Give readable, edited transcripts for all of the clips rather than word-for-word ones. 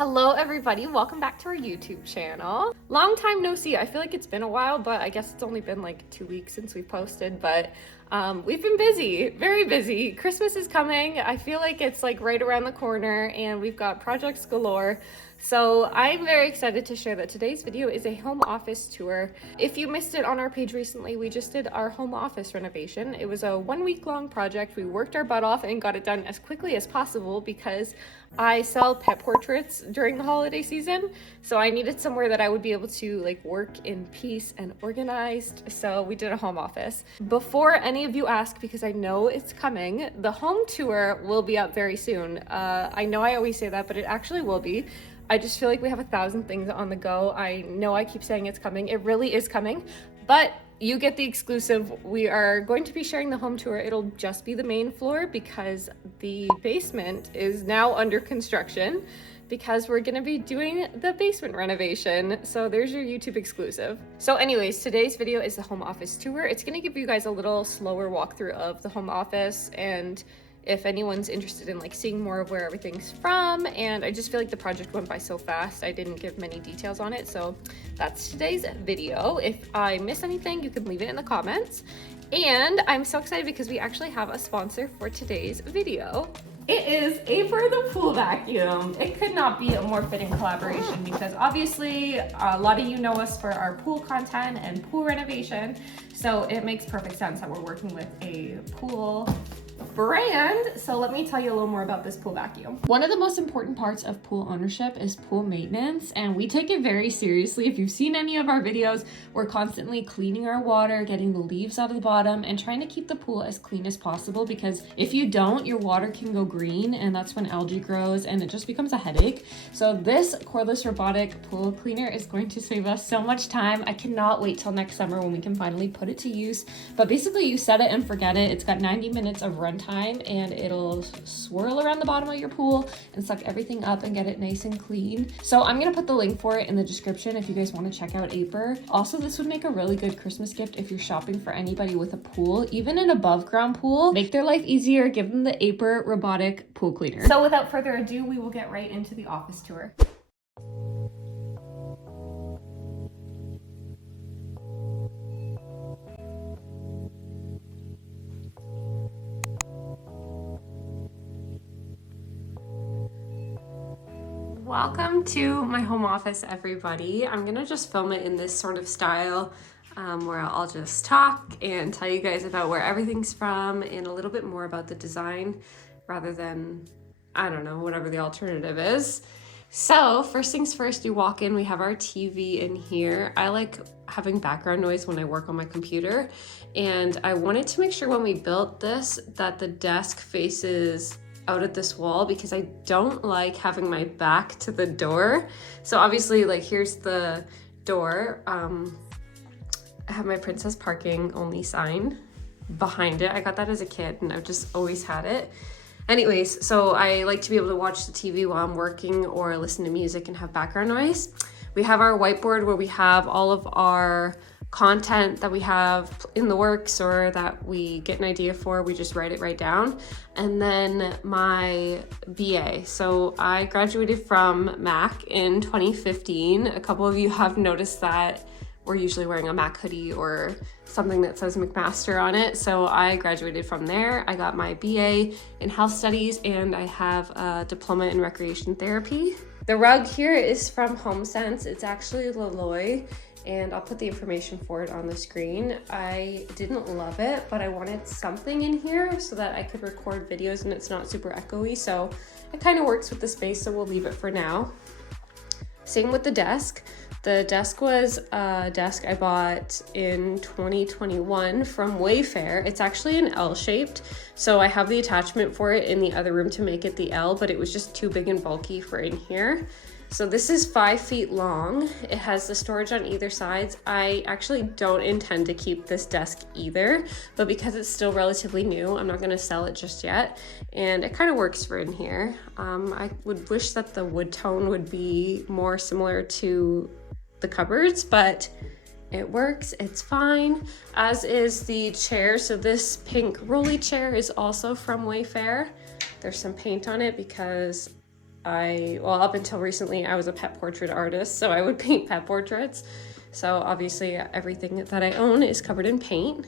Hello everybody, welcome back to our YouTube channel. Long time no see. I feel like it's been a while, but I guess it's only been like 2 weeks since we posted, but we've been busy, very busy. Christmas is coming. I feel like it's like right around the corner and we've got projects galore. So I'm very excited to share that today's video is a home office tour. If you missed it on our page recently, we just did our home office renovation. It was a 1 week long project. We worked our butt off and got it done as quickly as possible because I sell pet portraits during the holiday season. So I needed somewhere that I would be able to like work in peace and organized. So we did a home office. Before any of you ask, because I know it's coming, the home tour will be up very soon. I know I always say that, but it actually will be. I just feel like we have 1,000 things on the go. I know I keep saying it's coming. It really is coming, but you get the exclusive. We are going to be sharing the home tour. It'll just be the main floor because the basement is now under construction because we're gonna be doing the basement renovation. So there's your YouTube exclusive. So anyways, today's video is the home office tour. It's gonna give you guys a little slower walkthrough of the home office, and if anyone's interested in like seeing more of where everything's from. And I just feel like the project went by so fast, I didn't give many details on it. So that's today's video. If I miss anything, you can leave it in the comments. And I'm so excited because we actually have a sponsor for today's video. It is Aper the Pool Vacuum. It could not be a more fitting collaboration because obviously a lot of you know us for our pool content and pool renovation. So it makes perfect sense that we're working with a pool brand. So let me tell you a little more about this pool vacuum. One of the most important parts of pool ownership is pool maintenance, and we take it very seriously. If you've seen any of our videos, we're constantly cleaning our water, getting the leaves out of the bottom, and trying to keep the pool as clean as possible, because if you don't, your water can go green, and that's when algae grows and it just becomes a headache. So this cordless robotic pool cleaner is going to save us so much time. I cannot wait till next summer when we can finally put it to use. But basically you set it and forget it. It's got 90 minutes of runtime, and it'll swirl around the bottom of your pool and suck everything up and get it nice and clean. So I'm gonna put the link for it in the description if you guys want to check out Aper. Also, this would make a really good Christmas gift if you're shopping for anybody with a pool, even an above ground pool. Make their life easier, give them the Aper robotic pool cleaner. So without further ado, we will get right into the office tour. Welcome to my home office, everybody. I'm gonna just film it in this sort of style where I'll just talk and tell you guys about where everything's from and a little bit more about the design rather than, I don't know, whatever the alternative is. So first things first, you walk in, we have our TV in here. I like having background noise when I work on my computer, and I wanted to make sure when we built this that the desk faces out at this wall because I don't like having my back to the door. So obviously, like, here's the door. I have my princess parking only sign behind it. I got that as a kid and I've just always had it. Anyways, so I like to be able to watch the TV while I'm working or listen to music and have background noise. We have our whiteboard where we have all of our content that we have in the works or that we get an idea for. We just write it right down. And then my BA. So I graduated from Mac in 2015. A couple of you have noticed that we're usually wearing a Mac hoodie or something that says McMaster on it. So I graduated from there. I got my BA in health studies and I have a diploma in recreation therapy. The rug here is from HomeSense. It's actually Laloy, and I'll put the information for it on the screen. I didn't love it, but I wanted something in here so that I could record videos and it's not super echoey. So it kind of works with the space, so we'll leave it for now. Same with the desk. The desk was a desk I bought in 2021 from Wayfair. It's actually an L-shaped, so I have the attachment for it in the other room to make it the L, but it was just too big and bulky for in here. So this is 5 feet long. It has the storage on either side. I actually don't intend to keep this desk either, but because it's still relatively new, I'm not gonna sell it just yet. And it kind of works for in here. I would wish that the wood tone would be more similar to the cupboards, but it works, it's fine. As is the chair. So this pink rolly chair is also from Wayfair. There's some paint on it because well, up until recently, I was a pet portrait artist, so I would paint pet portraits. So obviously everything that I own is covered in paint.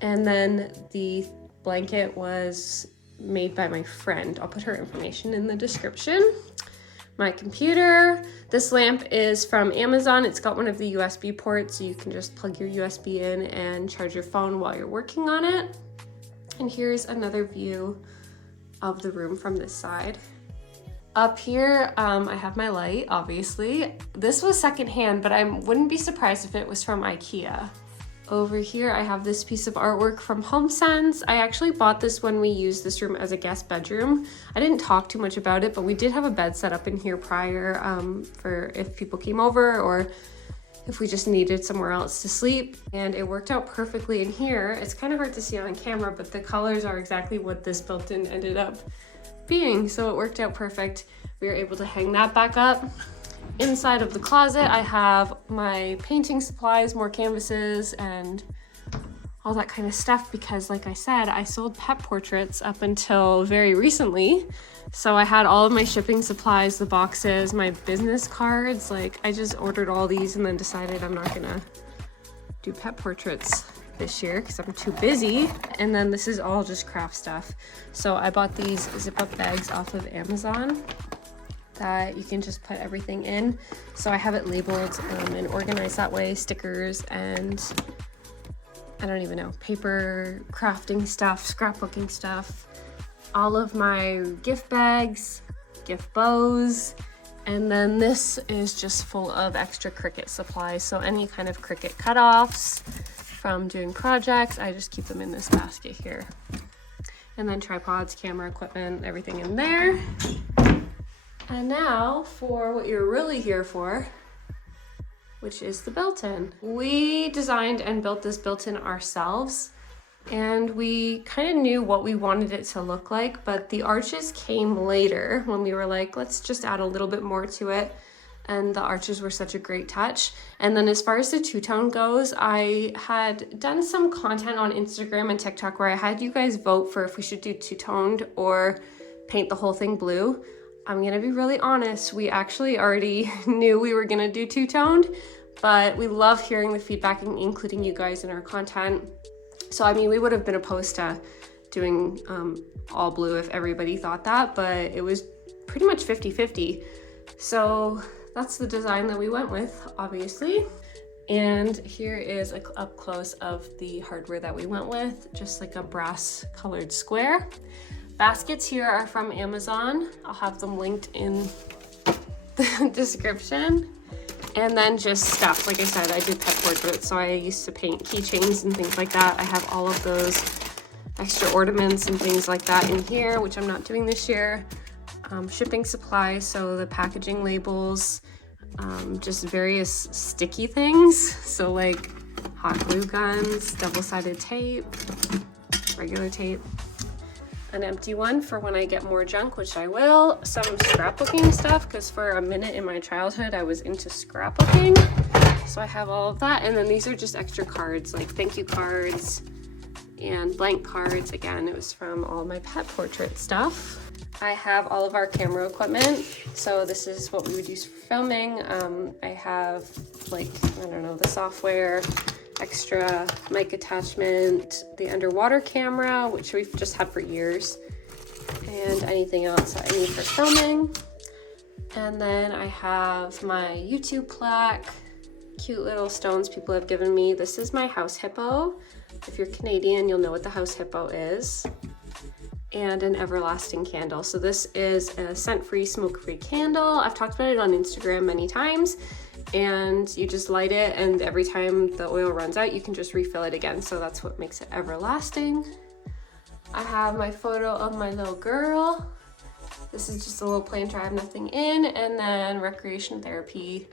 And then the blanket was made by my friend. I'll put her information in the description. My computer, this lamp is from Amazon. It's got one of the USB ports, so you can just plug your USB in and charge your phone while you're working on it. And here's another view of the room from this side. Up here, I have my light, obviously. This was secondhand, but I wouldn't be surprised if it was from IKEA. Over here, I have this piece of artwork from HomeSense. I actually bought this when we used this room as a guest bedroom. I didn't talk too much about it, but we did have a bed set up in here prior for if people came over or if we just needed somewhere else to sleep. And it worked out perfectly in here. It's kind of hard to see on camera, but the colors are exactly what this built-in ended up being, so it worked out perfect. We were able to hang that back up. Inside of the closet, I have my painting supplies, more canvases, and all that kind of stuff because, like I said, I sold pet portraits up until very recently. So I had all of my shipping supplies, the boxes, my business cards. Like, I just ordered all these and then decided I'm not gonna do pet portraits this year because I'm too busy. And then this is all just craft stuff. So I bought these zip-up bags off of Amazon that you can just put everything in. So I have it labeled and organized that way, stickers and I don't even know, paper crafting stuff, scrapbooking stuff, all of my gift bags, gift bows, and then this is just full of extra Cricut supplies. So any kind of Cricut cutoffs from doing projects, I just keep them in this basket here. And then tripods, camera equipment, everything in there. And now for what you're really here for, which is the built-in. We designed and built this built-in ourselves, and we kind of knew what we wanted it to look like, but the arches came later when we were like, let's just add a little bit more to it. And the arches were such a great touch. And then as far as the two-tone goes, I had done some content on Instagram and TikTok where I had you guys vote for if we should do two-toned or paint the whole thing blue. I'm gonna be really honest, we actually already knew we were gonna do two-toned, but we love hearing the feedback and including you guys in our content. So I mean, we would have been opposed to doing all blue if everybody thought that, but it was pretty much 50-50. So that's the design that we went with, obviously. And here is a up close of the hardware that we went with, just like a brass colored square. Baskets here are from Amazon. I'll have them linked in the description. And then just stuff, like I said, I do pet portraits, so I used to paint keychains and things like that. I have all of those extra ornaments and things like that in here, which I'm not doing this year. Shipping supplies, so the packaging labels, just various sticky things. So like hot glue guns, double-sided tape, regular tape. An empty one for when I get more junk, which I will. Some scrapbooking stuff, because for a minute in my childhood, I was into scrapbooking. So I have all of that. And then these are just extra cards, like thank you cards and blank cards. Again, it was from all my pet portrait stuff. I have all of our camera equipment. So this is what we would use for filming. I have like, I don't know, the software, extra mic attachment, the underwater camera, which we've just had for years, and anything else that I need for filming. And then I have my YouTube plaque, cute little stones people have given me. This is my house hippo. If you're Canadian, you'll know what the house hippo is. And an everlasting candle. So this is a scent-free, smoke-free candle. I've talked about it on Instagram many times. And you just light it, and every time the oil runs out, you can just refill it again. So that's what makes it everlasting. I have my photo of my little girl. This is just a little planter I have nothing in. And then recreation therapy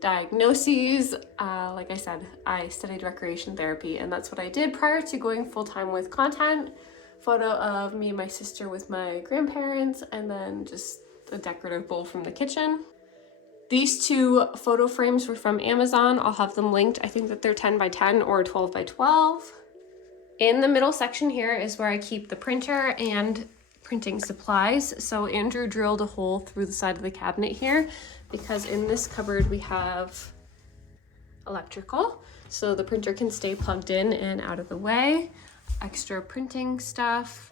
diagnoses. Like I said, I studied recreation therapy, and that's what I did prior to going full-time with content. Photo of me and my sister with my grandparents, and then just a decorative bowl from the kitchen. These two photo frames were from Amazon. I'll have them linked. I think that they're 10 by 10 or 12 by 12. In the middle section here is where I keep the printer and printing supplies. So Andrew drilled a hole through the side of the cabinet here because in this cupboard we have electrical, so the printer can stay plugged in and out of the way. Extra printing stuff,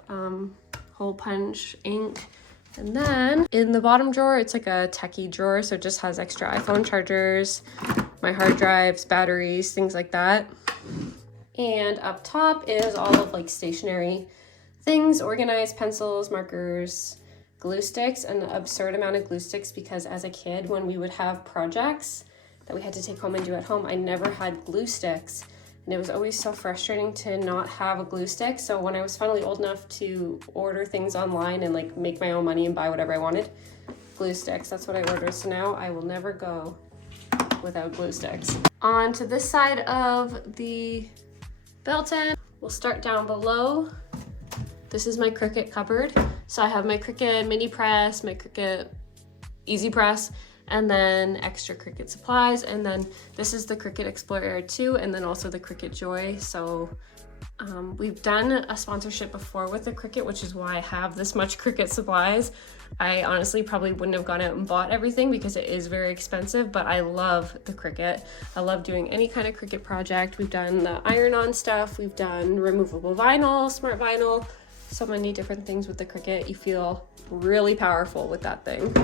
hole punch, ink. And then in the bottom drawer, it's like a techie drawer, so it just has extra iPhone chargers, my hard drives, batteries, things like that. And up top is all of like stationery things, organized pencils, markers, glue sticks, an absurd amount of glue sticks because as a kid, when we would have projects that we had to take home and do at home, I never had glue sticks. And it was always so frustrating to not have a glue stick. So when I was finally old enough to order things online and like make my own money and buy whatever I wanted, glue sticks, that's what I ordered. So now I will never go without glue sticks. On to this side of the built-in, we'll start down below. This is my Cricut cupboard. So I have my Cricut mini press, my Cricut easy press, and then extra Cricut supplies. And then this is the Cricut Explorer Air 2 and then also the Cricut Joy. So we've done a sponsorship before with the Cricut, which is why I have this much Cricut supplies. I honestly probably wouldn't have gone out and bought everything because it is very expensive, but I love the Cricut. I love doing any kind of Cricut project. We've done the iron-on stuff, we've done removable vinyl, smart vinyl, so many different things with the Cricut. You feel really powerful with that thing.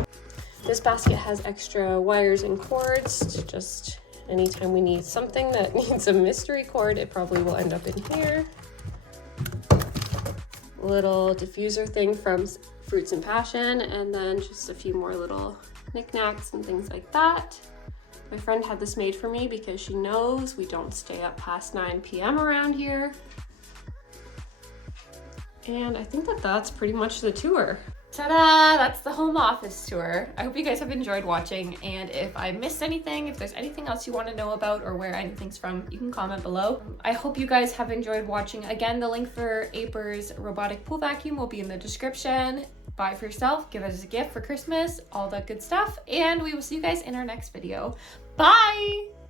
This basket has extra wires and cords to just anytime we need something that needs a mystery cord, it probably will end up in here. Little diffuser thing from Fruits and Passion, and then just a few more little knickknacks and things like that. My friend had this made for me because she knows we don't stay up past 9 p.m. around here. And I think that that's pretty much the tour. Ta-da! That's the home office tour. I hope you guys have enjoyed watching, and if I missed anything, if there's anything else you want to know about or where anything's from, you can comment below. I hope you guys have enjoyed watching. Again, the link for Aper's robotic pool vacuum will be in the description. Buy it for yourself, give it as a gift for Christmas, all that good stuff, and we will see you guys in our next video. Bye!